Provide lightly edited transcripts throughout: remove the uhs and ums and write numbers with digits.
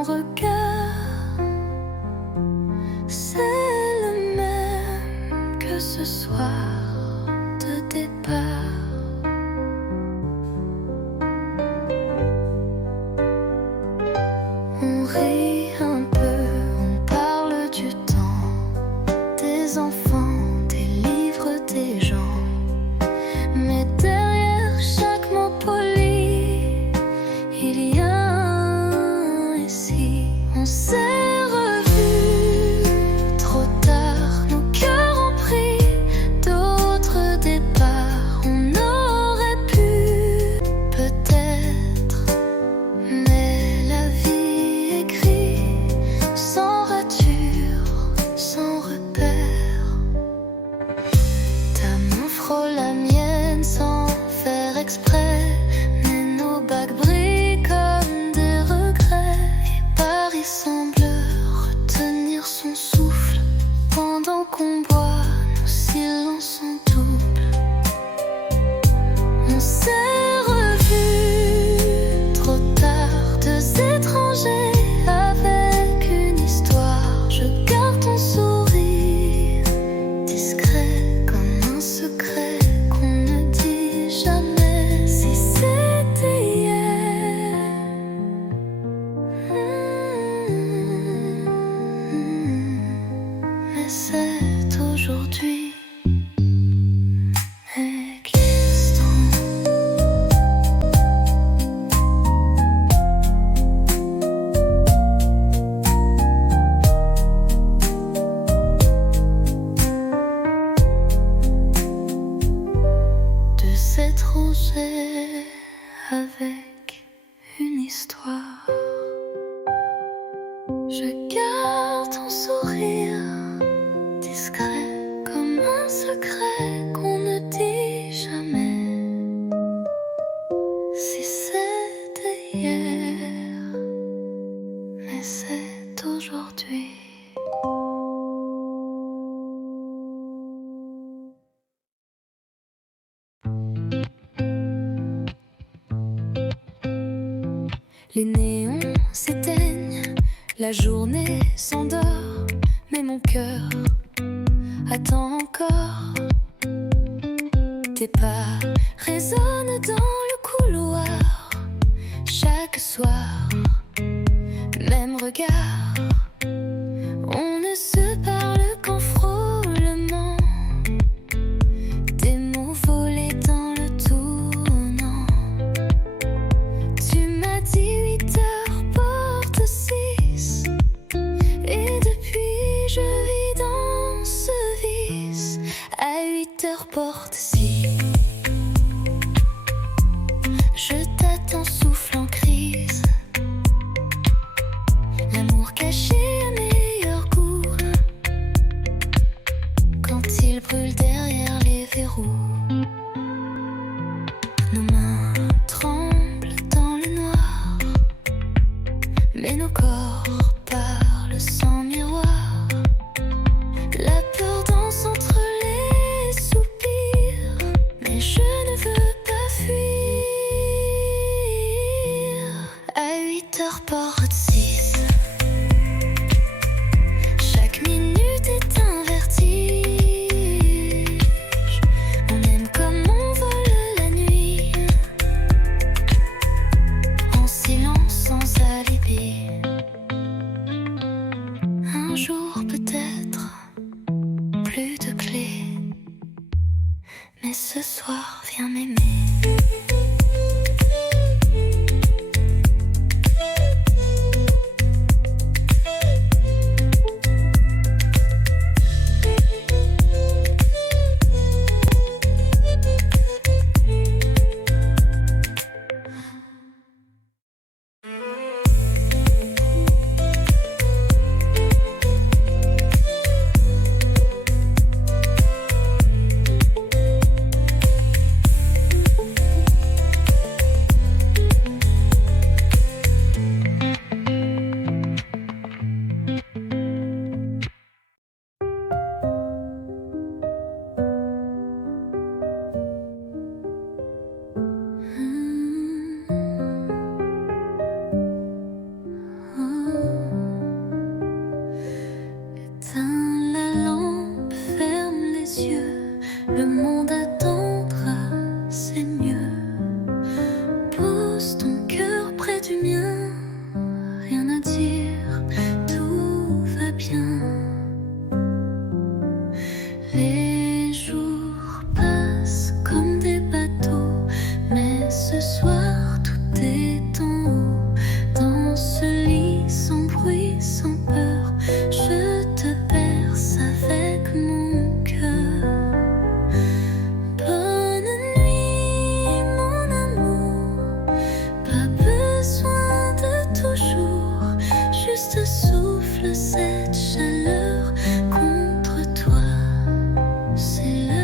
ton regard, c'est le même que ce soir de départ. On rit un peu, on parle du temps, des enfants, des livres, des gens. Mais derrière chaque mot poli, il y a un récit. On s'est revus trop tard, nos cœurs ont pris d'autres départs. On aurait pu, peut-être, mais la vie écrit sans rature, sans repère. Ta main frôle la mienne sans faire exprès, mais nos bagues brillent comme des regrets. Et Paris semble retenir son souffle pendant qu'on boit nos silences en double. On s'est revus trop tard, deux étrangers avec une histoire. Je garde ton sourire discret comme un secret qu'on ne dit jamais. Si c'était hier, mais c'est aujourd'hui. Existant. Deux étrangers avec une histoire. Je garde ton sourire discret comme un secret qu'on ne dit jamais. Si c'était hier, mais c'est aujourd'hui. Les néons s'éteignent, la journée s'endort, mais mon cœur attend encore. Tes pas résonnent dans le couloir, chaque soir, même regard. On ne se parle qu'en frôlement, des mots volés dans le tournant. Tu m'as dit 8 heures porte 6, et depuis je vis dans ce vice. À 8 heures porte 6, je t'attends souffle en crise. L'amour caché à meilleur goût, quand il brûle derrière les verrous. Nos mains tremblent dans le noir, mais nos corps parlent sans miroir. La peur danse entre les soupirs, mais je ne veux pas fuir. À 8 heures porte 6, chaque minute est un vertige. On aime comme on vole la nuit, en silence sans alibi. Un jour peut-être, plus de clés, mais ce soir viens m'aimer. ce soir tout est en haut. Dans ce lit sans bruit, sans peur, je te berce avec mon cœur. Bonne nuit mon amour, pas besoin de toujours, juste souffle cette chaleur contre toi, c'est l'heure.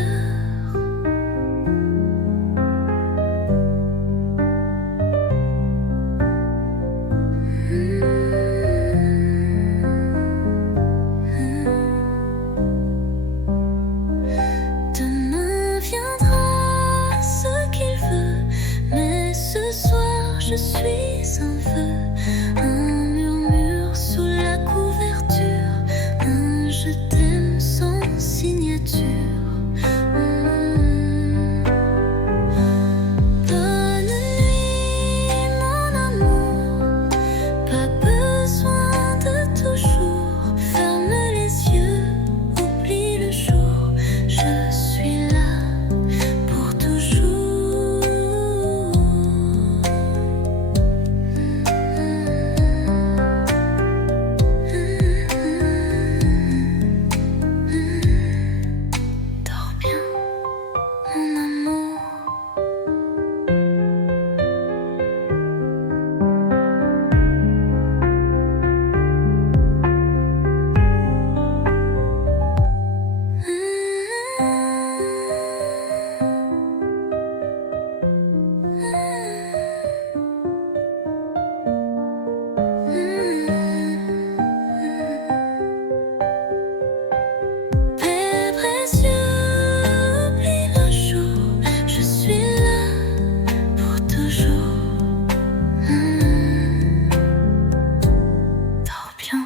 Demain viendra ce qu'il veut, mais ce soir je suis un vœu, un murmure sous la couverture, un je t'aime sans signature. Bonne nuit mon amour, pas besoin de toujours, ferme les yeux, oublie le jour, je suis là pour toujours. Dors bien mon amour. Père précieux, oublie le jour, je suis là pour toujours. Dors bien.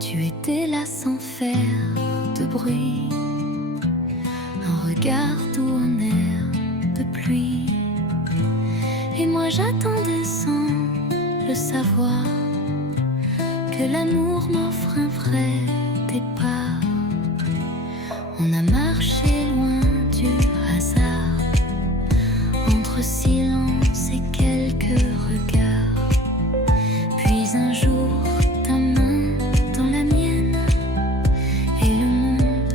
Tu étais là sans faire de bruit, un regard doux, un air de pluie. Et moi j'attendais sans le savoir que l'amour m'offre un vrai départ. On a marché loin du hasard, entre silence et quelques regards. Puis un jour, ta main dans la mienne, et le monde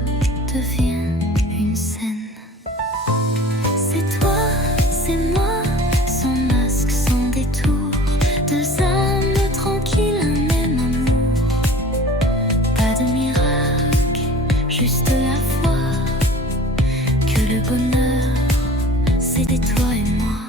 devient une scène. C'est toi, c'est moi, sans masque, sans détour, deux âmes tranquilles, un même amour. Pas de miracle, juste la foi que le bonheur, c'était toi et moi.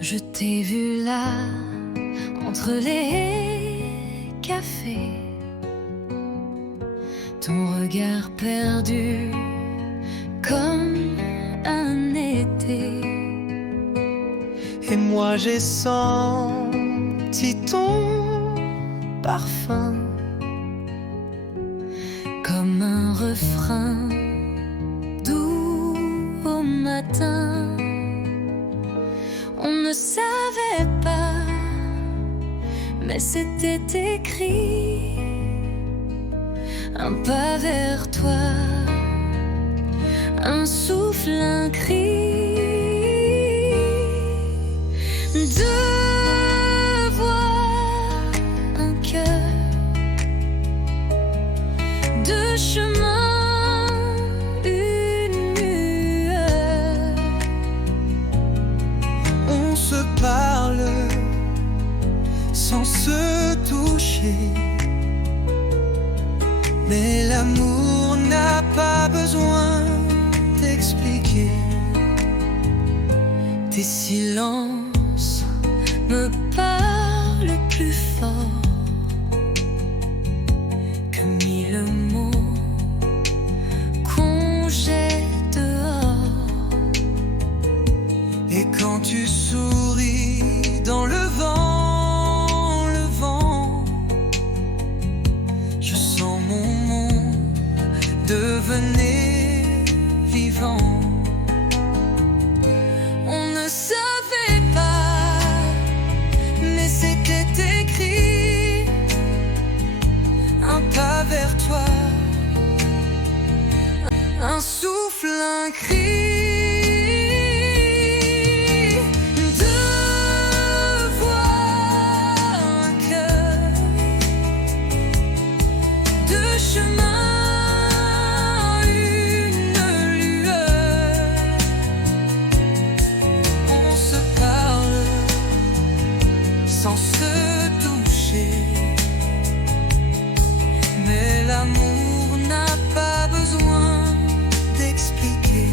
Je t'ai vu là, entre les cafés, ton regard perdu comme un été. Et moi j'ai senti ton parfum comme un refrain doux au matin. On ne savait pas, mais c'était écrit. Un pas vers toi, un souffle, un cri. Deux voix, un cœur, deux chemins, une lueur. On se parle sans se toucher, mais l'amour n'a pas besoin d'expliquer. Tes silences me parlent plus fort que mille mots qu'on jette dehors. Et quand tu souris dans le vent, je sens mon monde devenir vivant. On ne savait pas, mais c'était écrit. Un pas vers toi, Un souffle, un cri. Deux voix, un cœur, deux chemins, une lueur. on se parle sans se toucher, mais l'amour n'a pas besoin d'expliquer.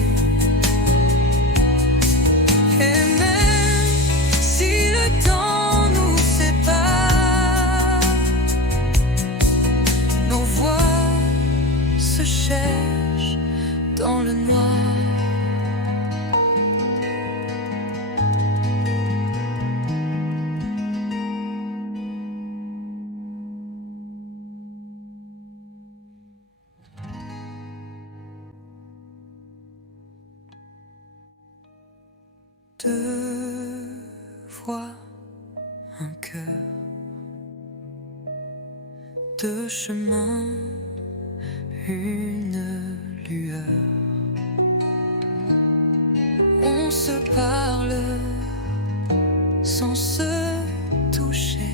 Et même si le temps nous sépare, nos voix se cherchent dans le noir. Deux voix, un cœur, deux chemins, une lueur. On se parle sans se toucher,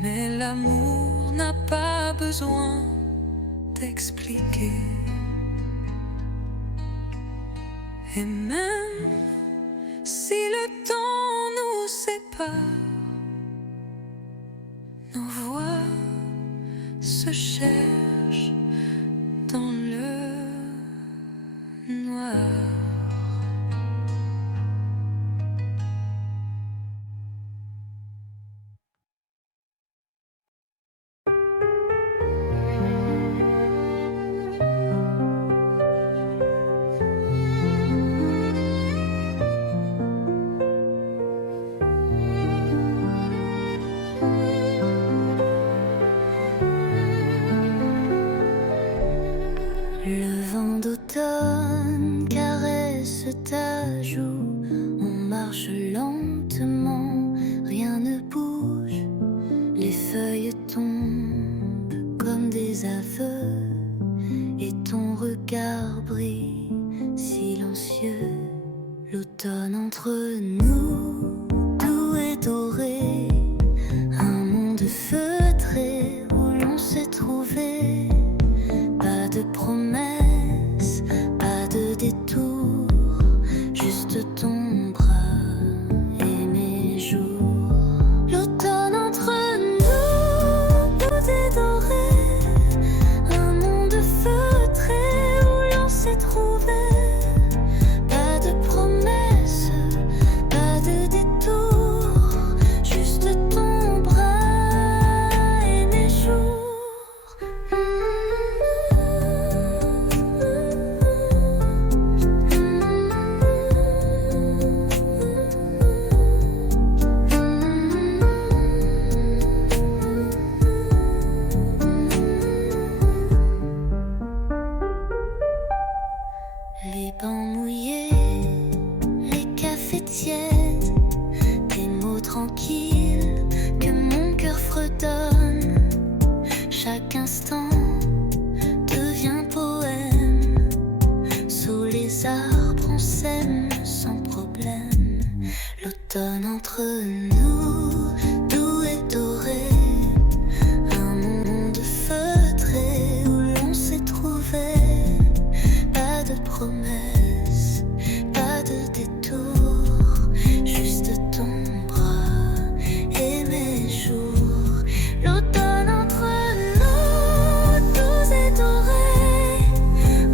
mais l'amour n'a pas besoin d'expliquer. Et même si le temps nous sépare, nos voix se cherchent dans le noir. Le vent d'automne caresse ta joue. On marche lentement, rien ne bouge. Les feuilles tombent comme des aveux, et ton regard brille silencieux. L'automne entre nous, doux et doré, un monde feutré où l'on s'est trouvé. Pas de promesses, pas de détour, juste ton bras et mes jours. L'automne entre nous, doux et doré, un monde feutré où l'on s'est trouvé. Pas de promesses, bancs mouillés, les cafés tièdes, des mots tranquilles que mon cœur fredonne. Chaque instant devient poème. Sous les arbres on s'aime sans problème. L'automne entre nous, doux et doré, un monde feutré où l'on s'est trouvé. Pas de promesses, pas de détour, juste ton bras et mes jours. L'automne entre nous, doux et doré,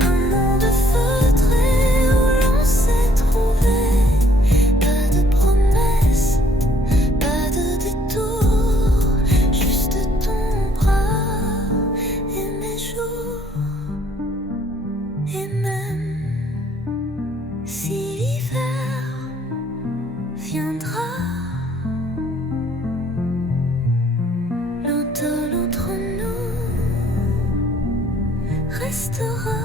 un monde feutré où l'on s'est trouvé. Pas de promesses, pas de détour, juste ton bras et mes jours. Et même si l'hiver viendra, l'automne entre nous restera.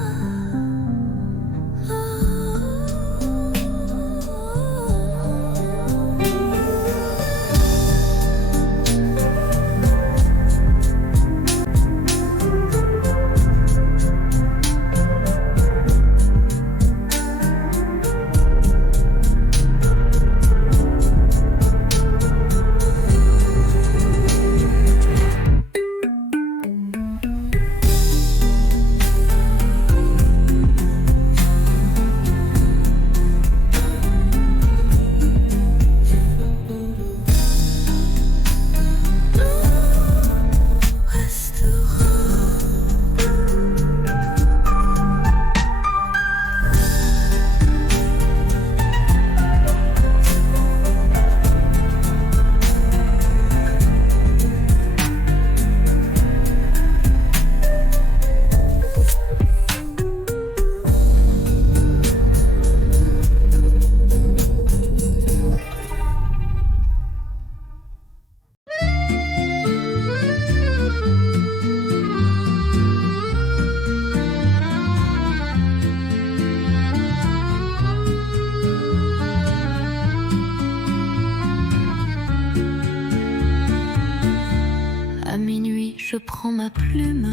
À minuit, je prends ma plume.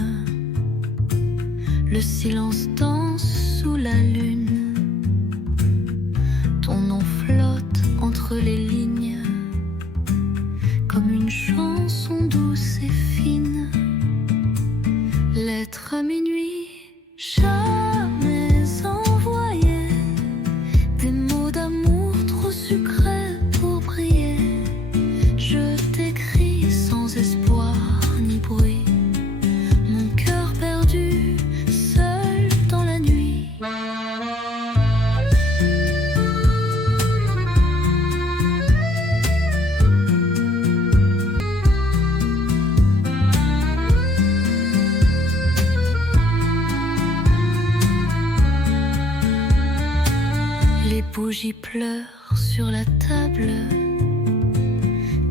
Le silence danse sous la lune. Ton nom flotte entre les lignes, comme une chanson douce et fine. Lettre à minuit, jamais envoyée. Des mots d'amour trop sucrés pour briller. Je t'écris sans espoir ni bruit, mon cœur perdu, seul dans la nuit. Les bougies pleurent sur la table,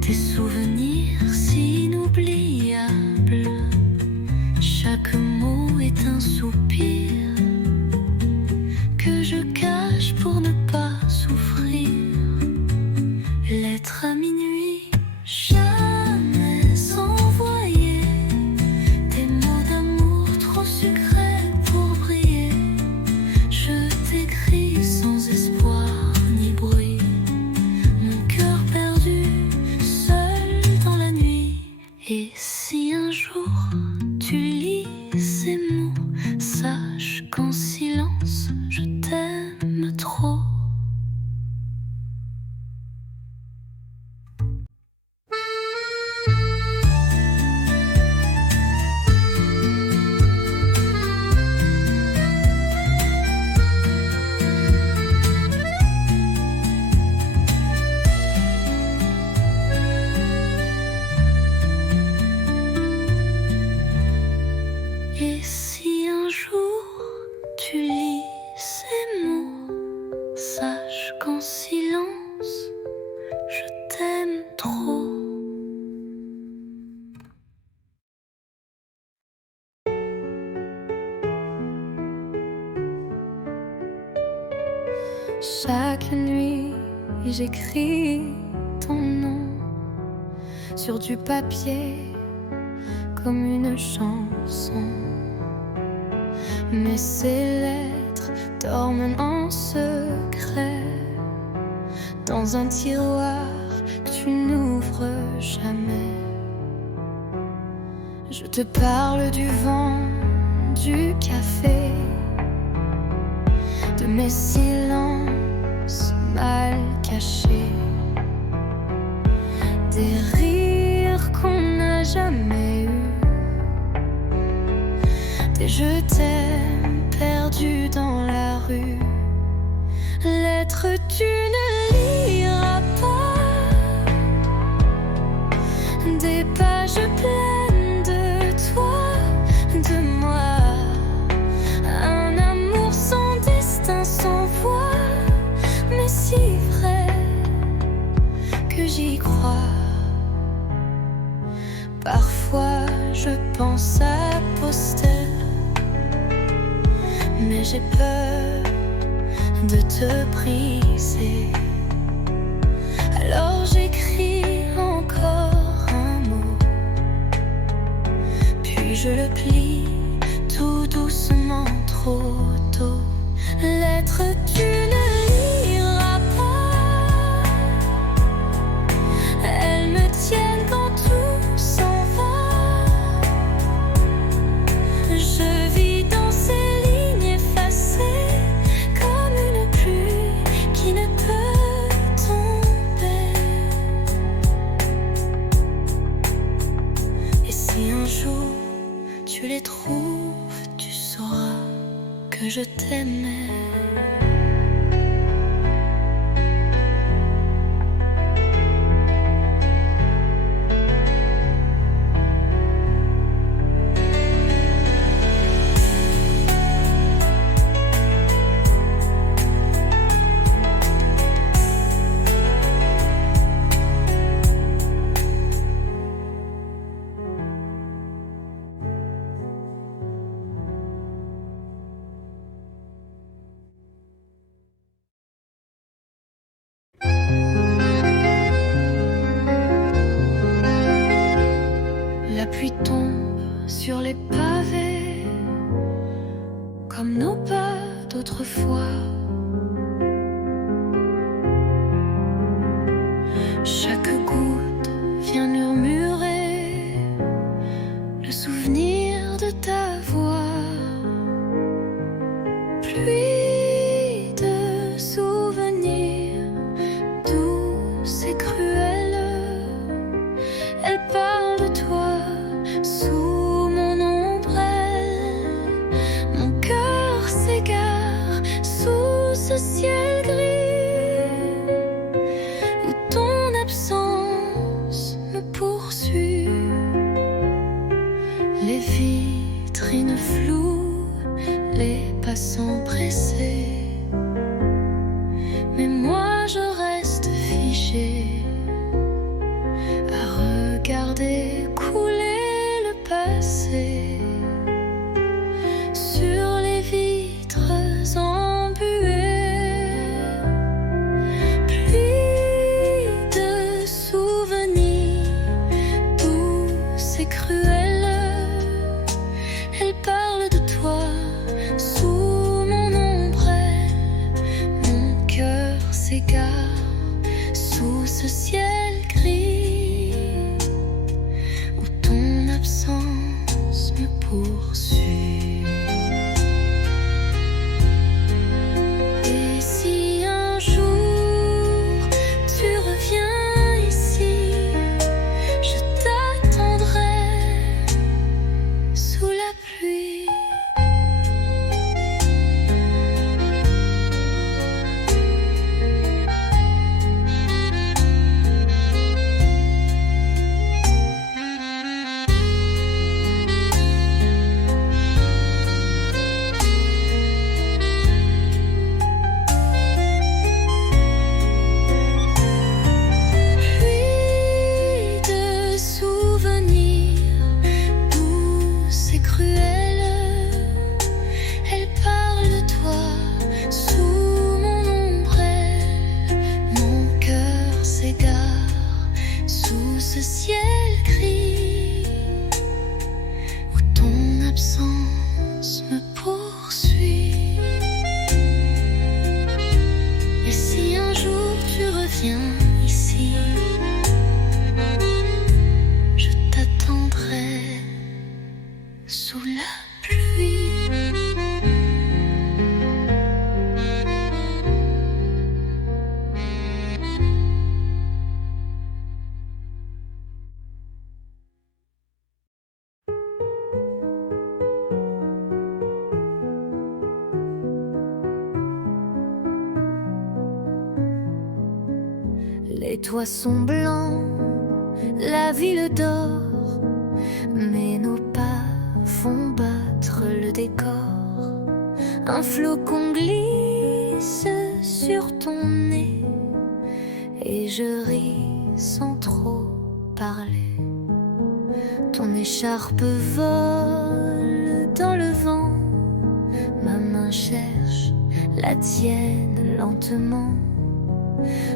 tes souvenirs si inoubliables. Chaque mot est un soupir que je cache pour ne pas souffrir. Lettre à minuit, jamais envoyée. Des mots d'amour trop sucrés pour briller. Je t'écris sans espoir ni bruit, mon cœur perdu, seul dans la nuit. Et si un jour tu lis ces mots, sache qu'en silence je t'aime trop. Et si un jour tu lis ces mots, sache qu'en silence je t'aime trop. Chaque nuit, j'écris ton nom sur du papier comme une chanson. Mais ces lettres dorment en secret dans un tiroir que tu n'ouvres jamais. Je te parle du vent, du café, de mes silences mal cachés, des rires qu'on n'a jamais eus, des je t'aime perdus dans la rue. Lettres tu ne liras pas, des pages pleines de toi, de moi, un amour sans destin, sans voix, mais si vrai que j'y crois. Parfois je pense à poster, mais j'ai peur de te briser. Alors j'écris encore un mot, puis je le plie tout doucement, trop tôt. Lettre tu ne liras pas, elles me tiennent quand tout s'en va. Je vis dans ces lignes effacées comme une pluie qui ne peut tomber. Et si un jour tu les trouves, tu sauras que je t'aimais. La pluie tombe sur les pavés comme nos pas d'autrefois. Chaque goutte vient murmurer le souvenir de ta voix. Pluie de souvenirs douce et cruelle, elle parle de toi sous mon ombrelle. Mon cœur s'égare sous ce ciel gris où ton absence me poursuit. Les vitrines floues, les passants pressés, mais moi je reste figée à regarder couler le passé sur les vitres embuées. Pluie de souvenirs douce et cruelle, elle parle de toi sous mon ombrelle. Mon cœur s'égare sous ce ciel gris où ton absence me poursuit. Et si un jour tu reviens ici, je t'attendrai sous la pluie. viens ici. Je t'attendrai sous la pluie. Les toits sont blancs, la ville dort, mais nos pas font battre le décor. Un flocon glisse sur ton nez et je ris sans trop parler. Ton écharpe vole dans le vent, ma main cherche la tienne lentement.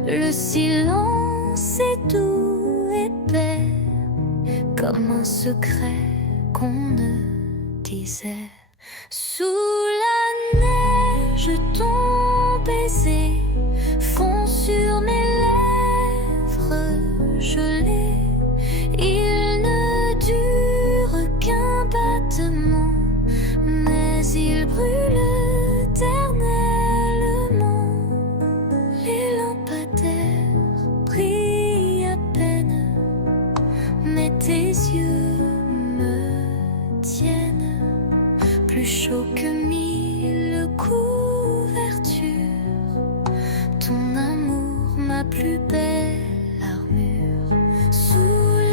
Le silence est doux, épais, comme un secret qu'on ne disait. Sous la neige, ton baiser fond sur mes lèvres gelées. Il ne dure qu'un battement, mais il brûle éternellement. Les lampadaires brillent à peine, mais tes yeux me tiennent plus chaud que 1000 couvertures. Ton amour, ma plus belle armure. Sous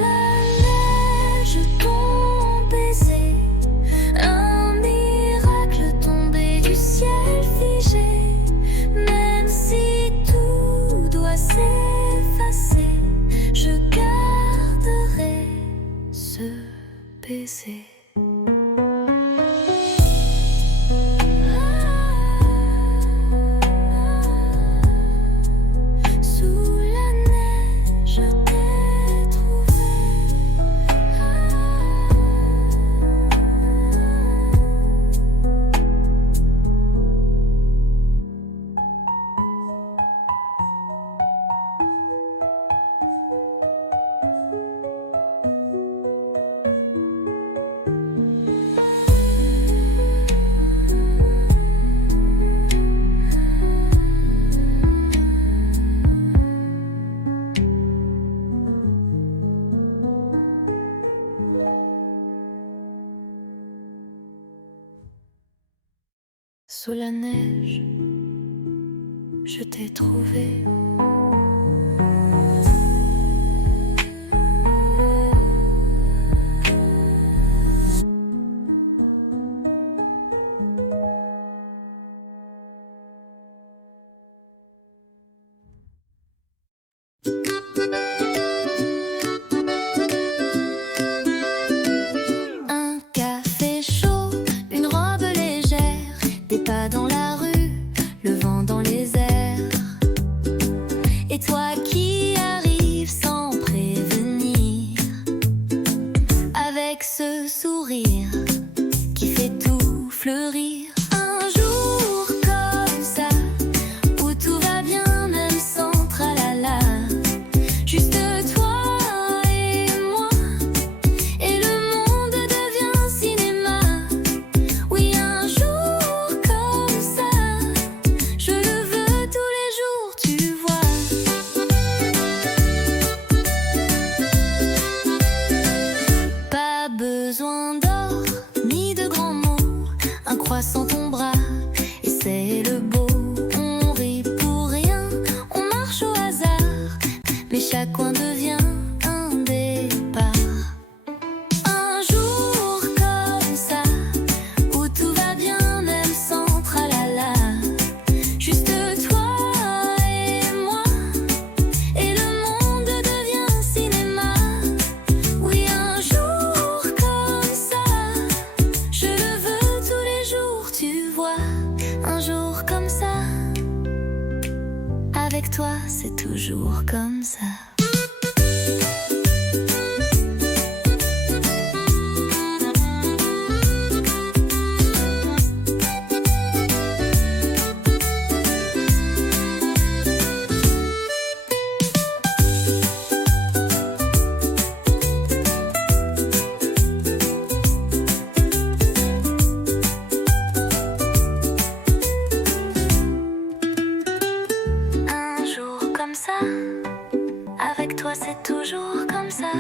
la neige, ton baiser, un miracle tombé du ciel figé. Même si tout doit s'effacer, je garderai ce baiser. Sous la neige, je t'ai trouvé. Sous la neige, je t'ai trouvé. Un café chaud, une robe légère, des pas dans la rue, le vent dans les airs. Et toi qui arrives sans prévenir, avec ce sourire qui fait tout fleurir. Un jour comme ça, où tout va bien même sans tralala. Juste toi et moi, et le monde devient cinéma. Oui, un jour comme ça, je le veux tous les jours, tu vois. Pas besoin d'or, ni de grands mots, un croissant ton bras, et c'est le beau. On rit pour rien, on marche au hasard, mais chaque coin devient un départ. Un jour comme ça, où tout va bien même sans tralala. Juste toi et moi, et le monde devient cinéma. Oui, un jour comme ça, je le veux tous les jours, tu vois. Un jour comme ça, avec toi c'est toujours comme ça. ça. Avec toi c'est toujours comme ça.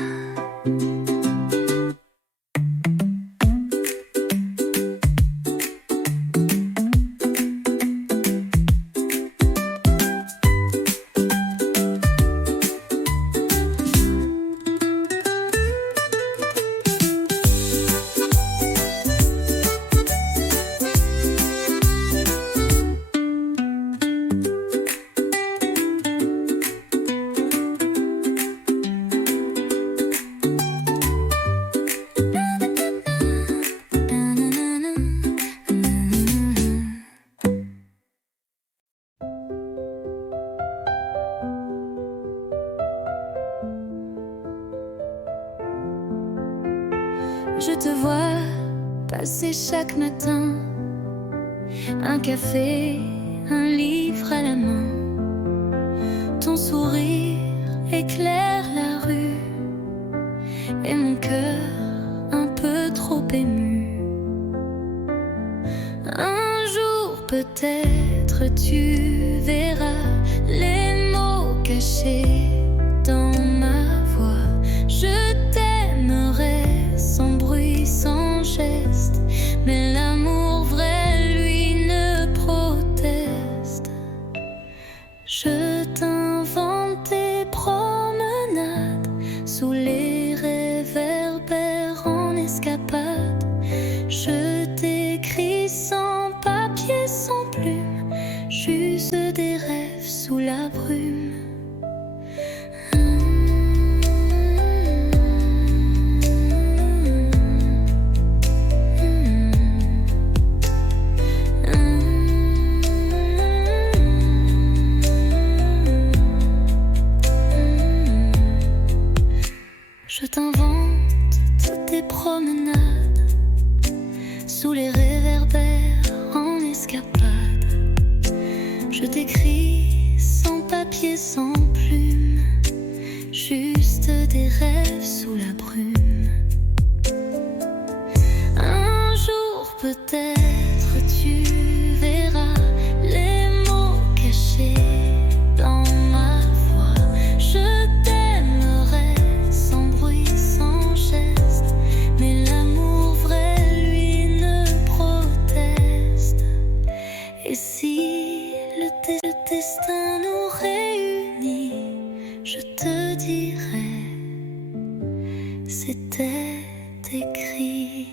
Je te vois passer chaque matin, un café, un livre à la main. Ton sourire éclaire la rue et mon cœur un peu trop ému. Un jour peut-être tu verras les mots cachés dans ma voix. Je t'aimerai sans bruit, sans geste, mais l'amour vrai, lui, ne proteste. Je t'invente des promenades sous les réverbères en escapade. Je t'écris sans papier, sans plume, juste des rêves sous la brume. Je t'invente toutes tes promenades sous les réverbères en escapade. Je t'écris sans papier, sans plume, juste des rêves sous la brume. Un jour peut-être tu verras les mots cachés dans ma voix. Je t'aimerai sans bruit, sans geste, mais l'amour vrai, lui, ne proteste. Et si le destin nous réunit, je te dirai, c'était écrit.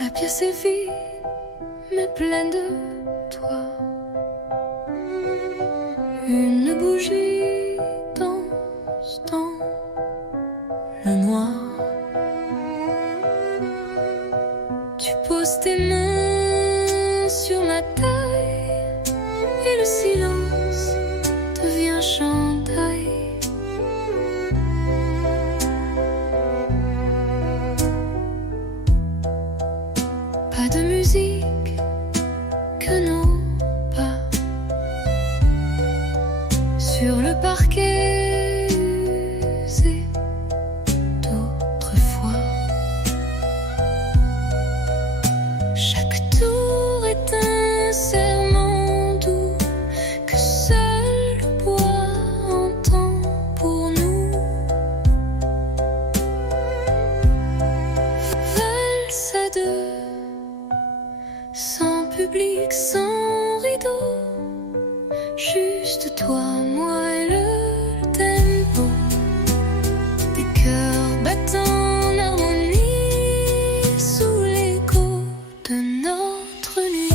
La pièce est vide, mais pleine de toi. Une bougie danse dans le noir. Tu poses tes mains sur ma taille et le silence devient chandail. Pas de musique que nos pas sur le parquet usé d'autrefois. Chaque tour est un serment doux que seul le bois entend pour nous. Valse à deux, sans public, sans rideau, juste toi, moi et le tempo des cœurs battant en harmonie sous l'écho de notre nuit.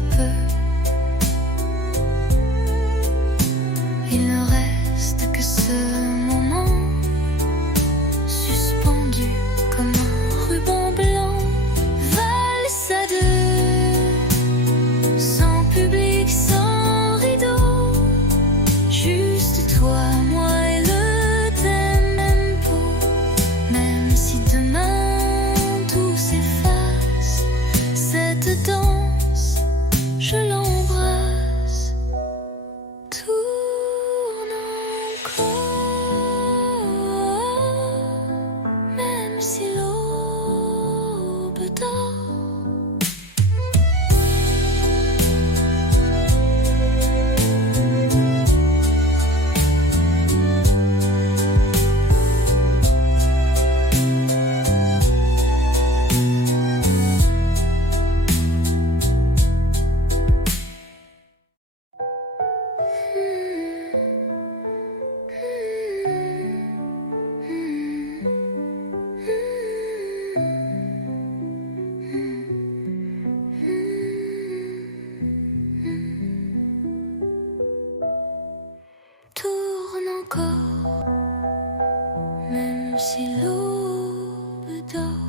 à peu. Il ne reste que ce moment suspendu comme un ruban blanc. Valse à deux, sans public, sans rideau, juste toi, moi et le tempo. Même si demain tout s'efface, cette danse, je l'embrasse. Tourne encore, même si l'aube dort. Tourne encore, même si l'aube dort.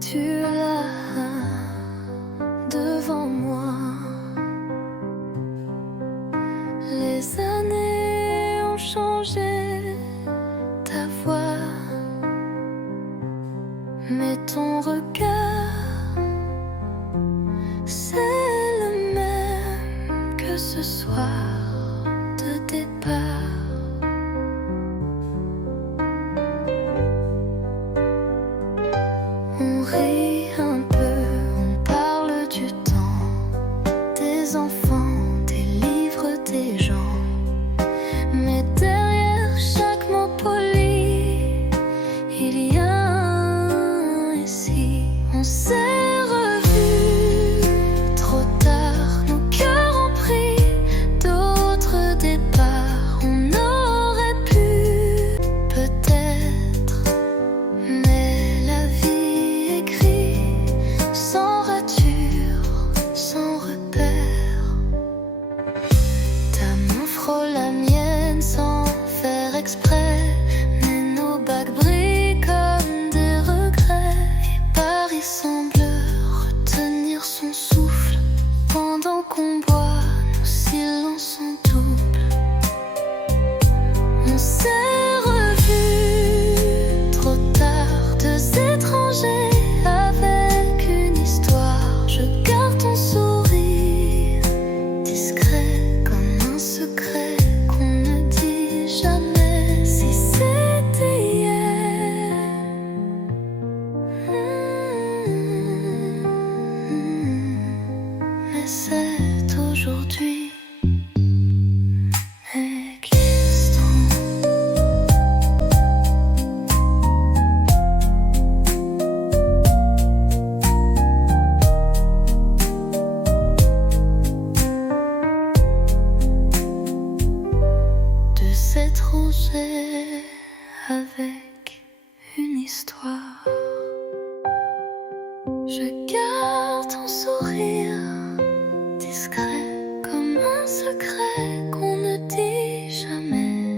Tu es là devant moi. Les années ont changé ta voix, mais ton regard, c'est le même que ce soir de départ. On rit un peu, on parle du temps, des enfants, des livres, des gens. Mais derrière chaque mot poli, il y a un ici. On s'est revus trop tard, nos cœurs ont pris d'autres départs. On aurait pu peut-être, mais la vie écrit sans rature, sans repère. Ta main frôle la mienne sans faire exprès, mais nos bagues brillent comme des regrets. Et Paris semble retenir son souffle pendant qu'on boit, nos silences en double. On s'est revus trop tard, deux étrangers avec une histoire. Je garde ton sourire discret comme un secret qu'on ne dit jamais. Si c'était hier, mais c'est aujourd'hui. Existant. De s'étranger avec une histoire. Je garde ton sourire discret comme un secret qu'on ne dit jamais.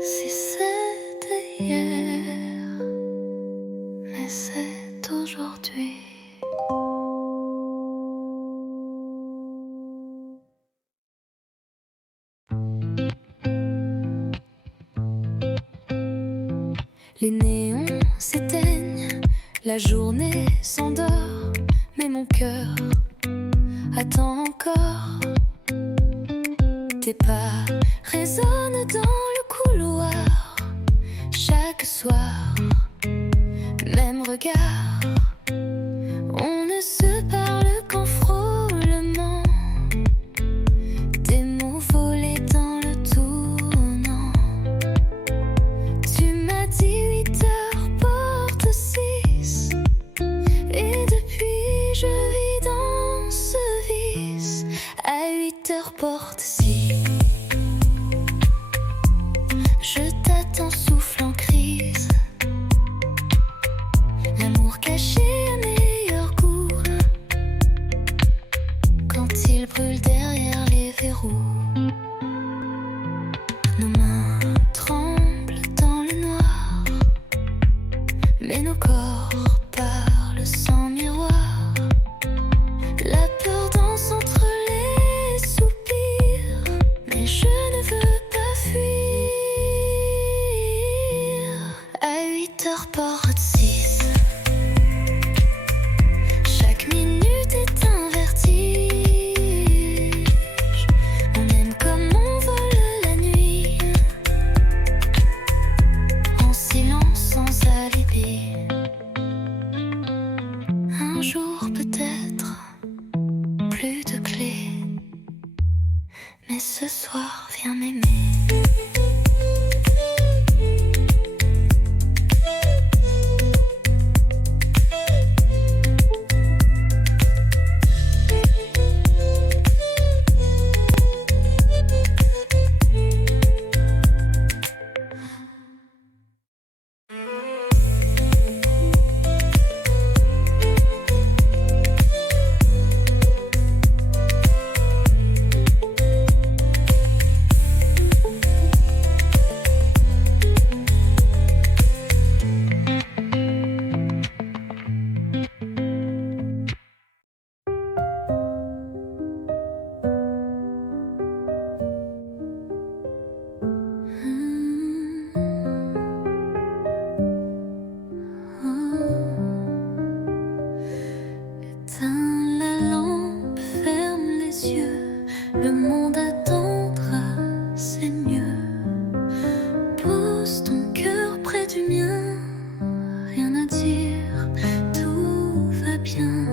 Si c'était hier, mais c'est aujourd'hui. Les néons s'éteignent, la journée s'endort, mais mon cœur attend encore. Tes pas résonnent dans le couloir, chaque soir, même regard. On ne se parle qu'en frôlement, des mots volés dans le tournant. Tu m'as dit 8 heures porte 6, et depuis je vis dans ce vice. À 8 heures porte 6. Alors viens m'aimer. Éteins la lampe, ferme les yeux, le monde attendra, c'est mieux. Pose ton cœur près du mien, rien à dire, tout va bien.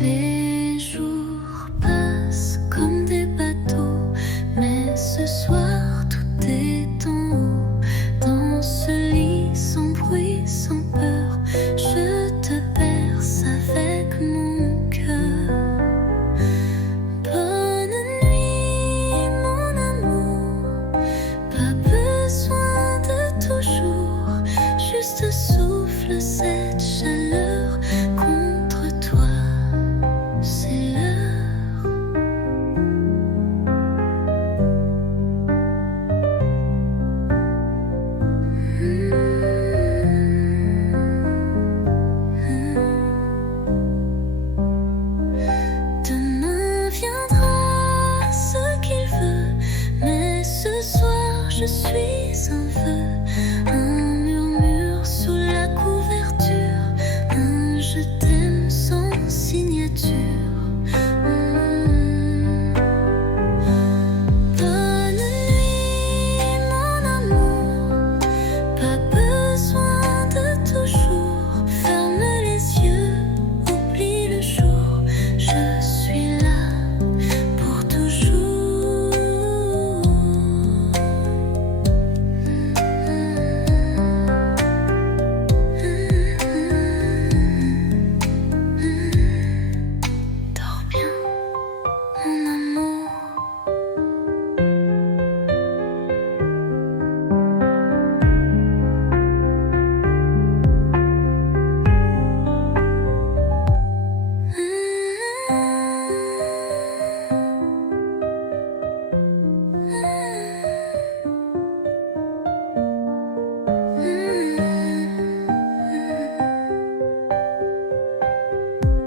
Les jours passent comme des bateaux, mais ce soir tout est en haut. Dans ce lit sans bruit, sans peur, je te berce avec mon cœur. Bonne nuit, mon amour. Pas besoin de toujours, juste souffle cette chaleur contre toi. C'est l'heure. Demain viendra ce qu'il veut, mais ce soir je suis un vœu, un murmure sous la couverture, un je t'aime sans signature. Bonne nuit, mon amour. Pas besoin de toujours, ferme les yeux, oublie le jour. Je suis là pour toujours. Dors bien, mon amour.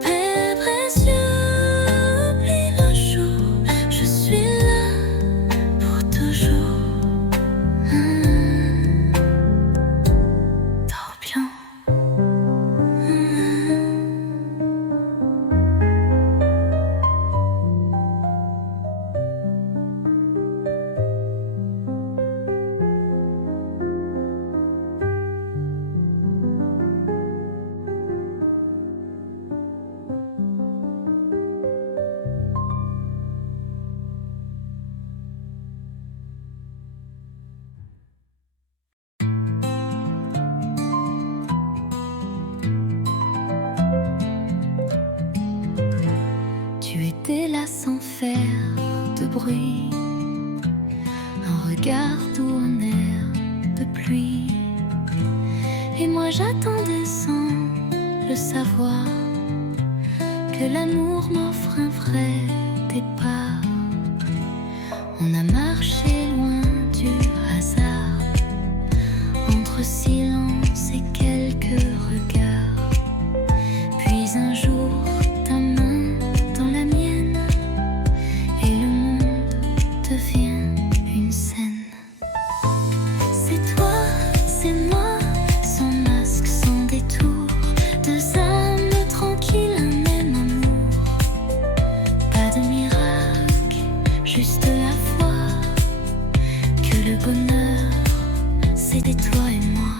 Père précieux, oublie le jour, je suis là pour toujours. Dors bien. Tu étais là sans faire de bruit, un regard doux, un air de pluie. Et moi j'attendais sans le savoir que l'amour m'offre un vrai départ. On a marché loin du hasard, entre silence et quelques regards. Puis un jour, ta main dans la mienne, et le monde devient une scène. C'est toi, c'est moi, sans masque, sans détour, deux âmes tranquilles, un même amour. Pas de miracle, juste la foi que le bonheur, c'était toi et moi.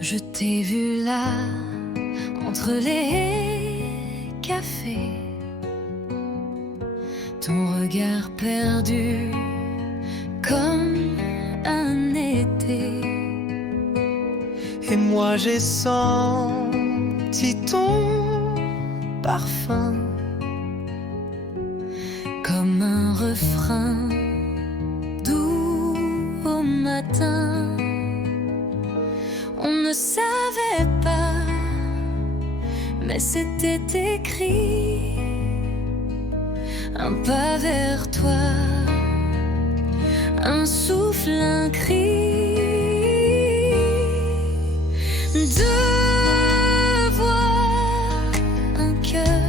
Je t'ai vu là, entre les cafés, ton regard perdu comme un été. Et moi j'ai senti ton parfum Comme un refrain doux au matin. On ne savait pas, mais c'était écrit. Un pas vers toi, un souffle, un cri. Deux voix, un cœur,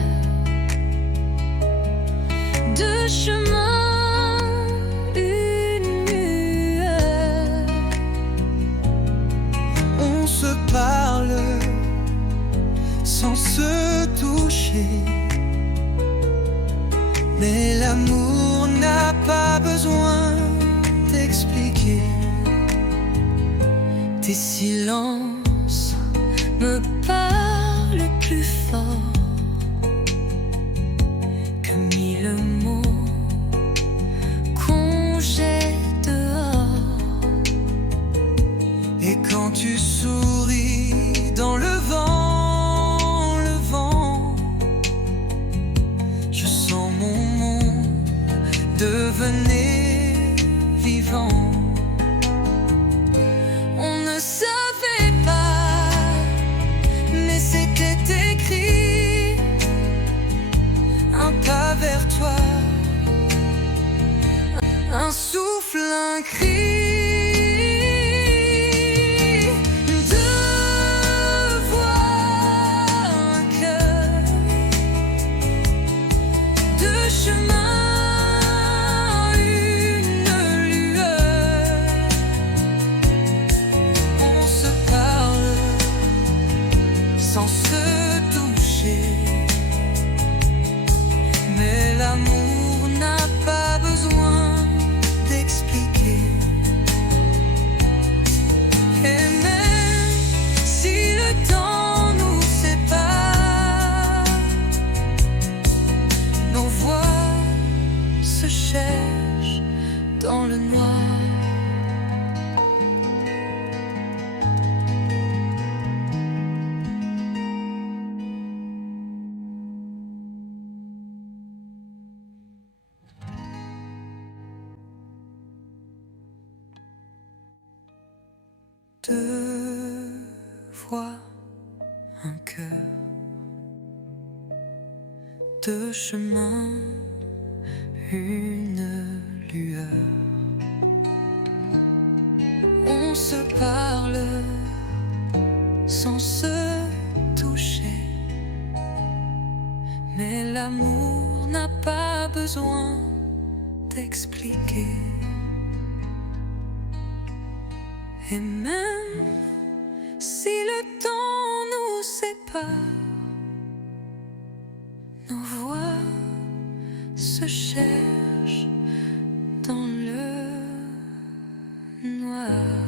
deux chemins, une lueur. On se parle sans se toucher, mais l'amour n'a pas besoin d'expliquer. Tes silences me parlent plus fort que mille mots qu'on jette dehors. Et quand tu souris dans le vent, je sens mon monde devenir vivant. On ne savait pas, mais c'était écrit. Un pas vers toi, Un souffle, un cri. Deux voix, un cœur, deux chemins, une lueur. on se parle sans se toucher, mais l'amour n'a pas besoin d'expliquer. Et même si le temps nous sépare, nos voix se cherchent dans le noir. Deux voix, un cœur, deux chemins, une lueur. On se parle sans se toucher, mais l'amour n'a pas besoin d'expliquer. Et même si le temps nous sépare, nos voix se cherchent dans le noir.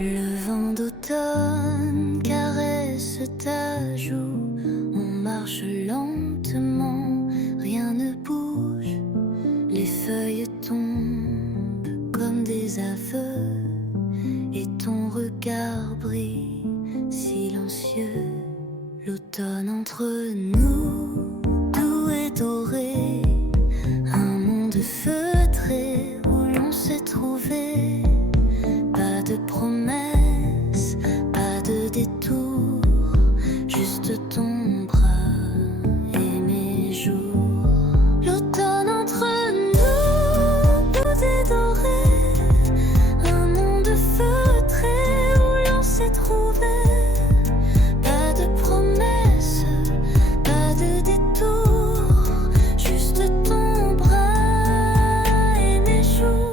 Le vent d'automne caresse ta joue. On marche lentement, rien ne bouge. Les feuilles tombent comme des aveux, et ton regard brille silencieux. L'automne entre nous, doux et doré, un monde feutré où l'on s'est trouvé. Pas de promesses détour, juste ton bras et mes jours. L'automne entre nous, tout est doré, un monde feutré où l'on s'est trouvé. Pas de promesses, pas de détour, juste ton bras et mes jours.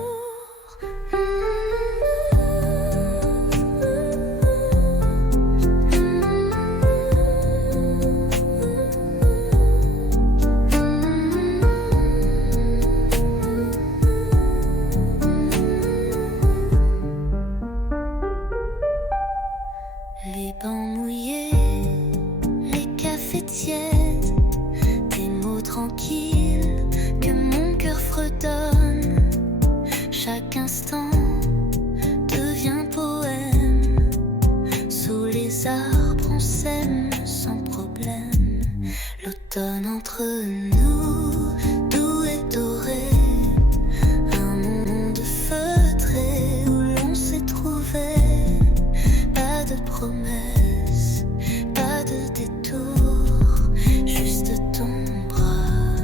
Les bancs mouillés, les cafés tièdes, des mots tranquilles que mon cœur fredonne. Chaque instant devient poème. Sous les arbres on s'aime sans problème. L'automne entre nous, doux et doré, un monde feutré où l'on s'est trouvé. Pas de promesses, pas de détour, juste ton bras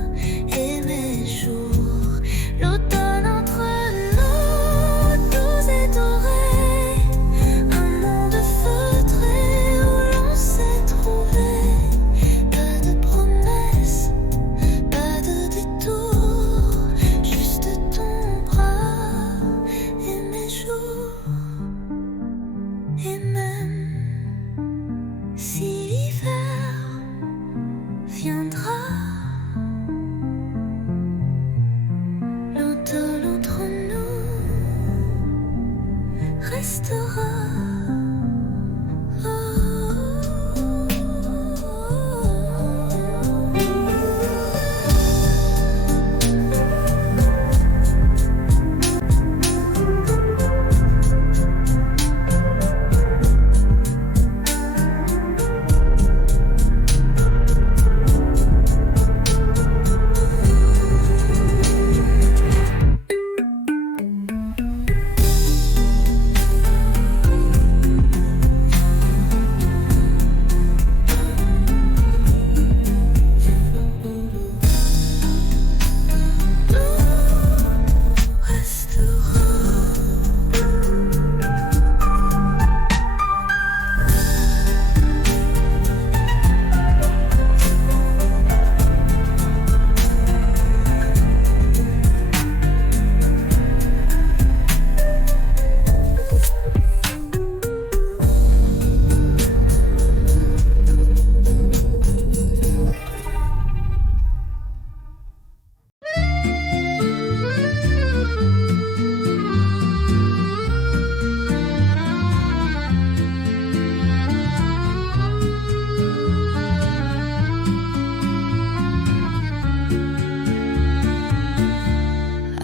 et mes jours. L'automne entre nous, doux et doré, un monde feutré où l'on s'est trouvé. Pas de promesses, pas de détour, juste ton bras et mes jours. Et même si l'hiver viendra, l'automne entre nous restera.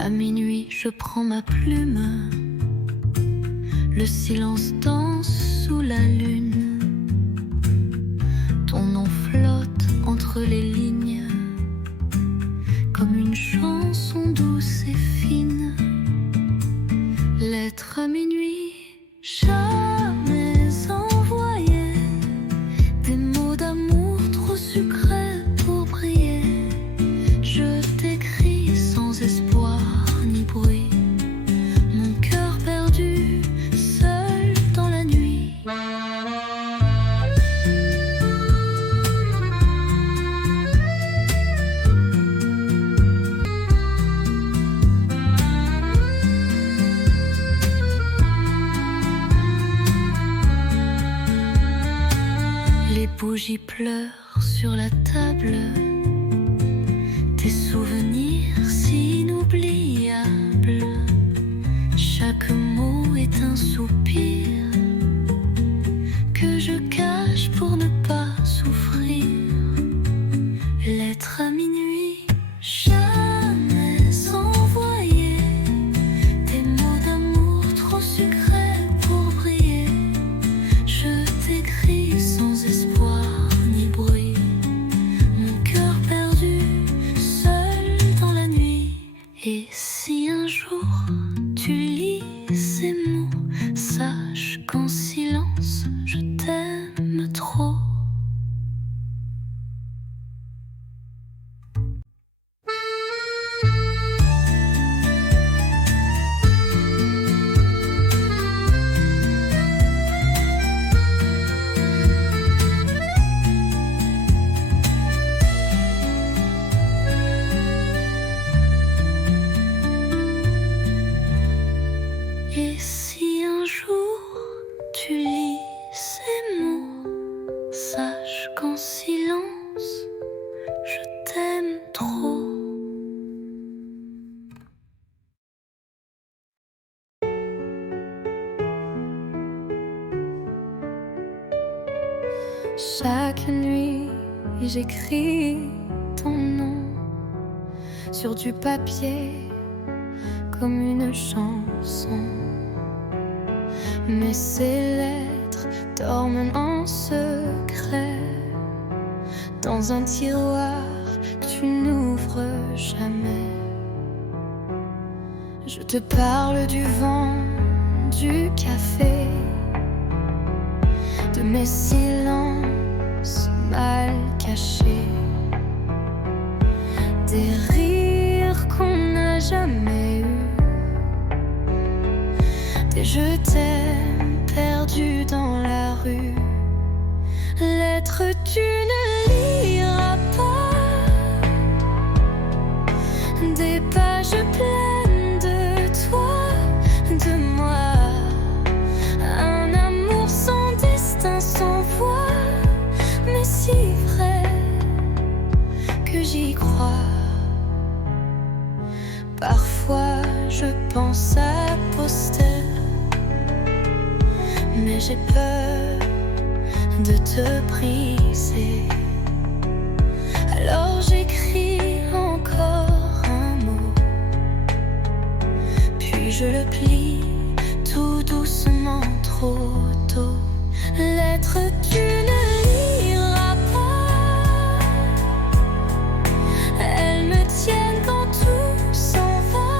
À minuit, je prends ma plume. Le silence danse sous la lune. Ton nom flotte entre les lignes, comme une chanson douce et fine. Lettre à minuit, jamais envoyée. Des mots d'amour trop sucrés pour briller. Je t'écris sans espoir ni bruit, mon cœur perdu, seul dans la nuit. Les bougies pleurent sur la table, tes souvenirs si inoubliables. Chaque mot est un soupir que je cache pour ne pas souffrir. Lettre à minuit, jamais envoyée. Des mots d'amour trop sucrés pour briller. Je t'écris sans espoir ni bruit, mon cœur perdu, seul dans la nuit. Et si un jour tu lis ces mots, sache qu'en silence je t'aime. Chaque nuit, j'écris ton nom sur du papier comme une chanson. Mais ces lettres dorment en secret dans un tiroir que tu n'ouvres jamais. Je te parle du vent, du café, de mes silences mal cachés, des rires qu'on n'a jamais eus, des je t'aime perdus dans la rue. Lettres tu ne liras pas, des pages pleines de toi, de moi, un amour sans destin, sans voix, mais si vrai que j'y crois. Parfois je pense à poster, mais j'ai peur de te briser. Alors j'écris encore un mot, puis je le plie tout doucement, trop tôt. Lettre tu ne liras pas, elles me tiennent quand tout s'en va.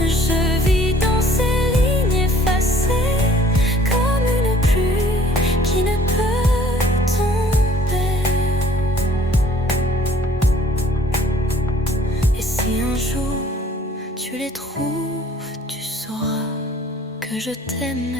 Je vis dans ces lignes effacées comme une pluie qui ne peut tomber. Et si un jour tu les trouves, tu sauras que je t'aimais.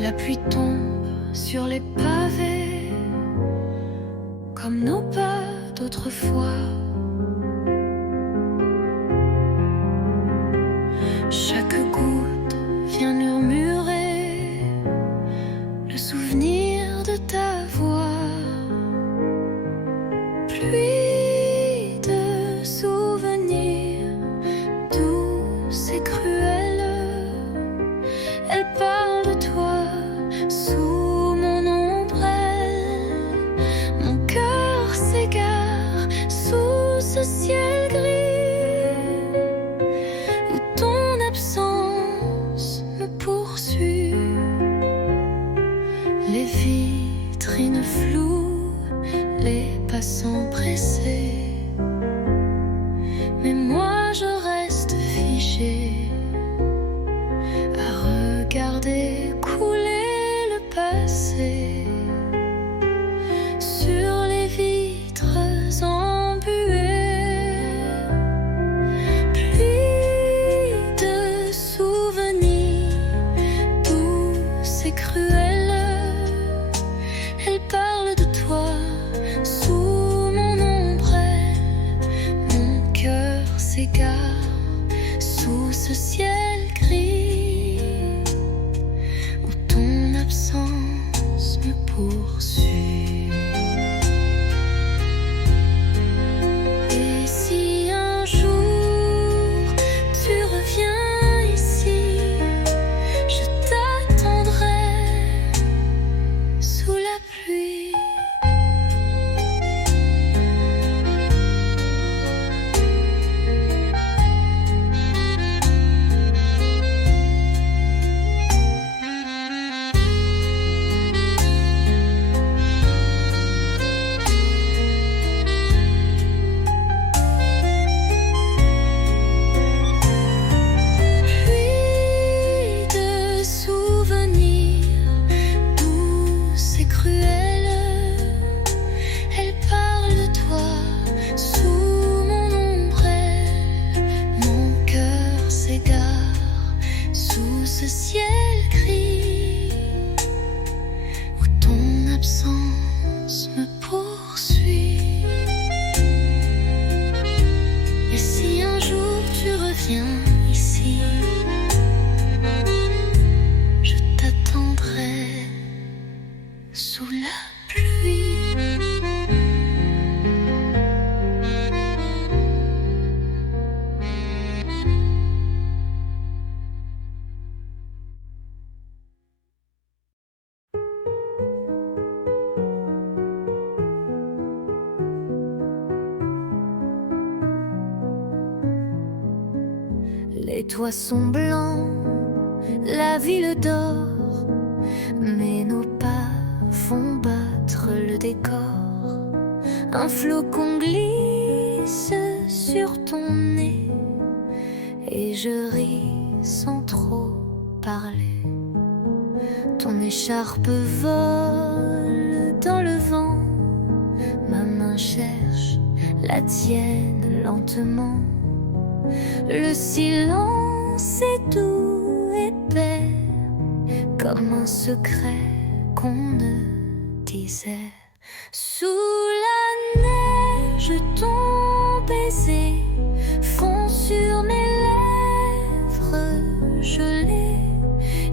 La pluie tombe sur les pavés comme nos pas d'autrefois. Chaque goutte vient murmurer le souvenir de ta voix. Pluie de souvenirs douce et cruelle, elle parle de toi sous mon ombrelle. Mon cœur s'égare sous ce ciel gris où ton absence me poursuit. Les vitrines floues, les passants pressés, mais moi je reste figée à regarder couler le passé sur les vitres embuées. viens ici. Je t'attendrai sous la pluie. Les toits sont blancs, la ville dort, mais nos pas font battre le décor. Un flocon glisse sur ton nez et je ris sans trop parler. Ton écharpe vole dans le vent, ma main cherche la tienne lentement. Le silence est doux, épais, comme un secret qu'on ne disait. Sous la neige, ton baiser fond sur mes lèvres gelées.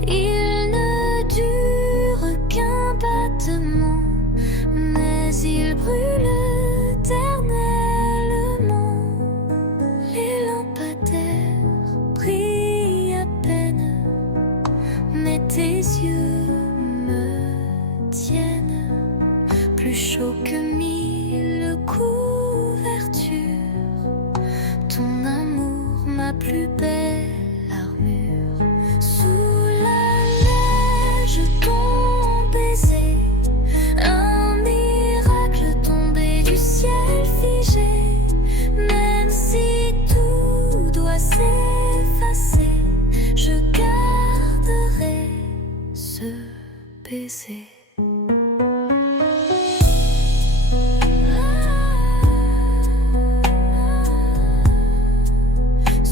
Il ne dure qu'un battement, mais il brûle éternellement. Les lampadaires brillent à peine, mais tes yeux me tiennent plus chaud que 1000 couvertures. Ton amour, ma plus belle armure. Sous la neige, ton baiser, un miracle tombé du ciel figé. Même si tout doit s'effacer, je garderai ce baiser.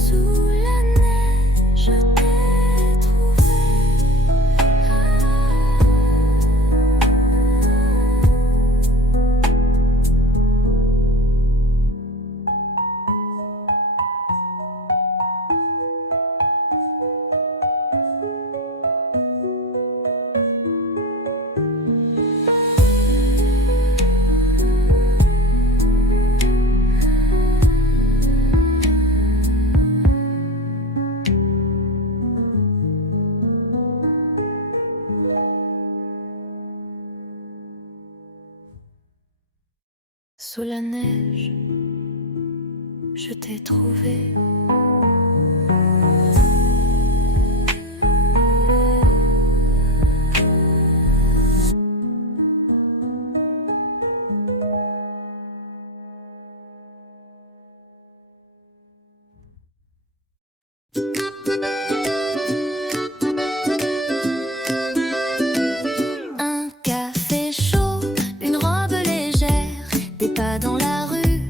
Sous la neige, je t'ai trouvé. Sous la neige, je t'ai trouvé. Un café chaud, une robe légère, des pas dans la rue,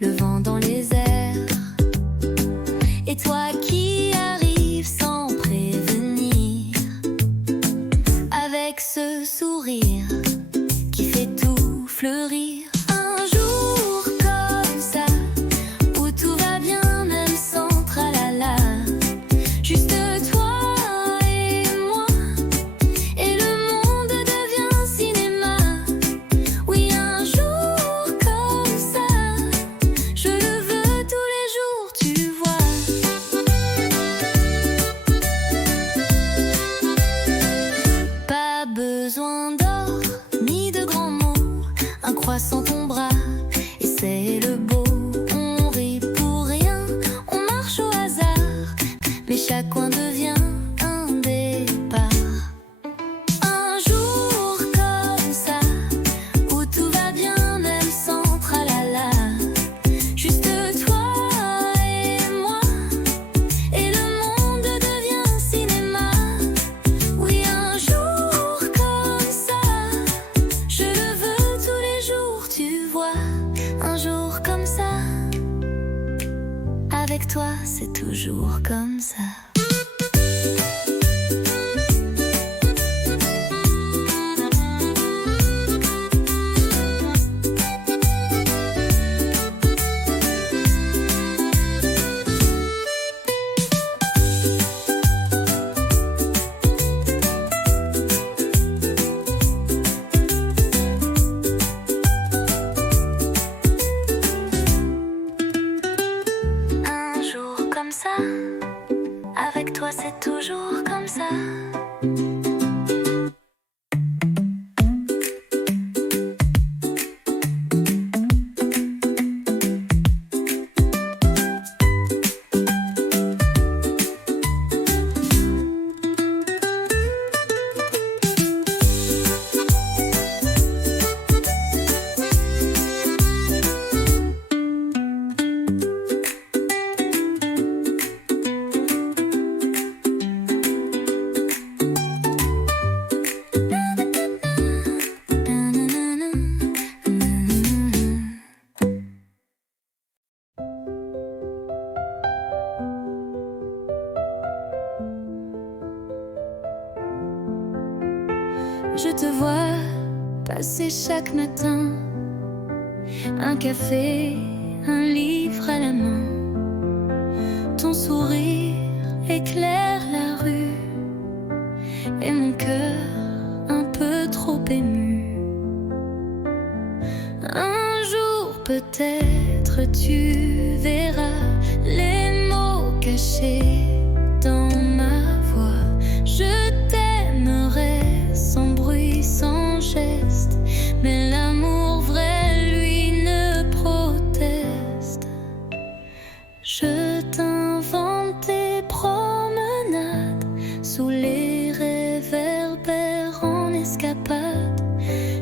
le vent dans les airs. Et toi qui arrives sans prévenir, avec ce sourire qui fait tout fleurir. Un jour comme ça, où tout va bien même sans tralala. Juste toi et moi, et le monde devient cinéma. Oui, un jour comme ça, je le veux tous les jours, tu vois. Pas besoin d'or, ni de grands mots, un croissant ton bras, et c'est le beau. On rit pour rien, on marche au hasard, mais chaque coin devient un départ. Un jour comme ça, où tout va bien même sans tralala. Juste toi et moi, et le monde devient cinéma. Oui, un jour comme ça, je le veux tous les jours, tu vois. Un jour comme ça, avec toi c'est toujours comme ça. toi c'est toujours comme ça. Je te vois passer chaque matin, un café, un livre à la main. Ton sourire éclaire la rue et mon cœur un peu trop ému. Un jour peut-être tu verras les mots cachés dans ma voix. Je t'aimerai sans bruit, sans geste, mais l'amour vrai, lui, ne proteste. Je t'invente des promenades sous les réverbères en escapade.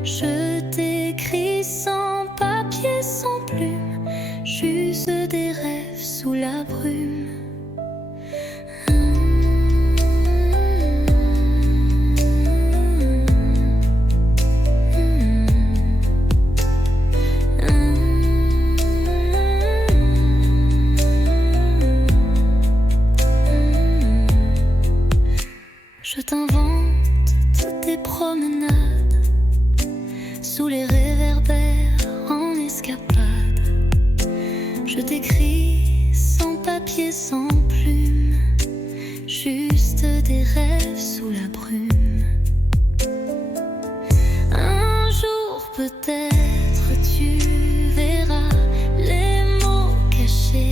Je t'écris sans papier, sans plume, juste des rêves sous la brume. Je t'invente toutes tes promenades sous les réverbères en escapade. Je t'écris sans papier, sans plume, juste des rêves sous la brume. Un jour peut-être tu verras les mots cachés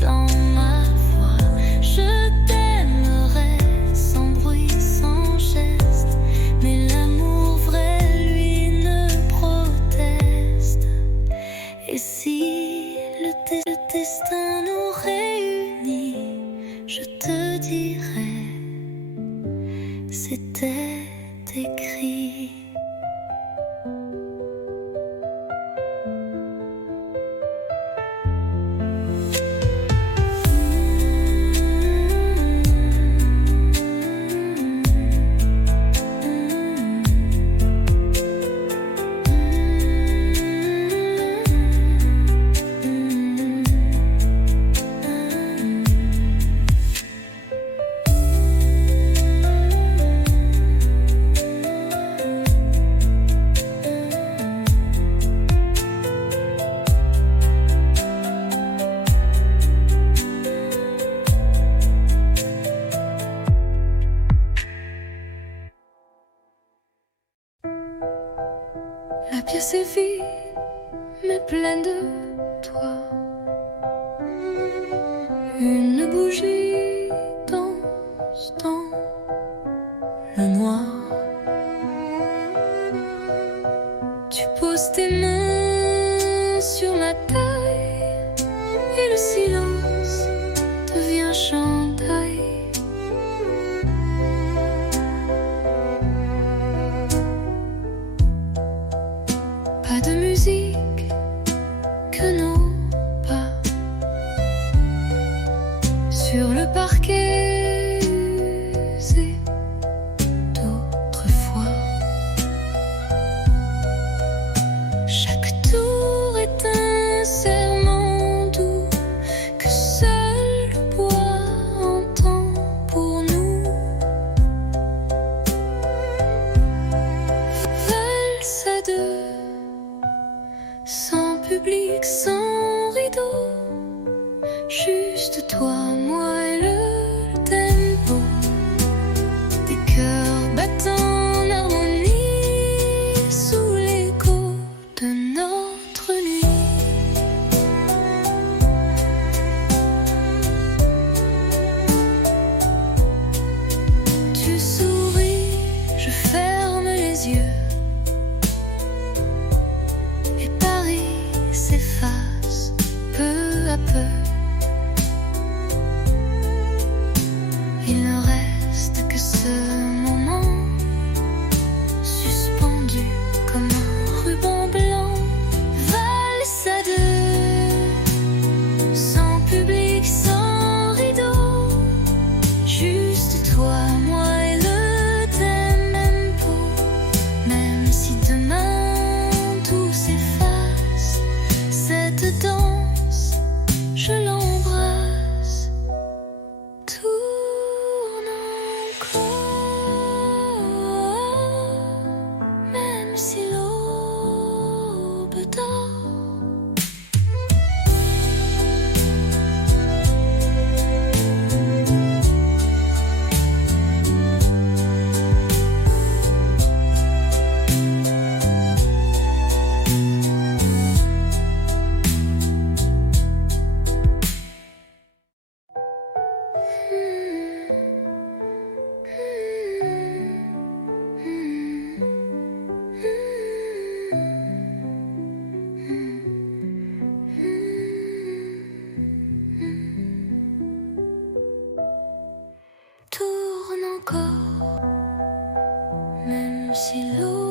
dans ma voix. Je t'aimerai sans bruit, sans geste, mais l'amour vrai, lui, ne proteste. Et si le destin nous réunit, je te dirai, c'était écrit. La pièce est vide, mais pleine de toi. Une bougie danse dans le noir. Tu poses tes mains sur ma taille et le silence devient chandail. Pas de musique que nos pas sur le parquet usé d'autrefois. Chaque tour est un serment doux que seul le bois entend pour nous. Valse à deux, sans public, sans rideau, juste toi, moi et le tempo. Des cœurs battant en harmonie sous l'écho de notre nuit. à peu. Il ne reste que ce moment suspendu comme un ruban blanc. Valse à deux, sans public, sans rideau, juste toi, moi et le tempo. Même si demain tout s'efface, cette danse, je l'embrasse. Tourne encore, même si l'aube dort. Tourne encore, même si l'eau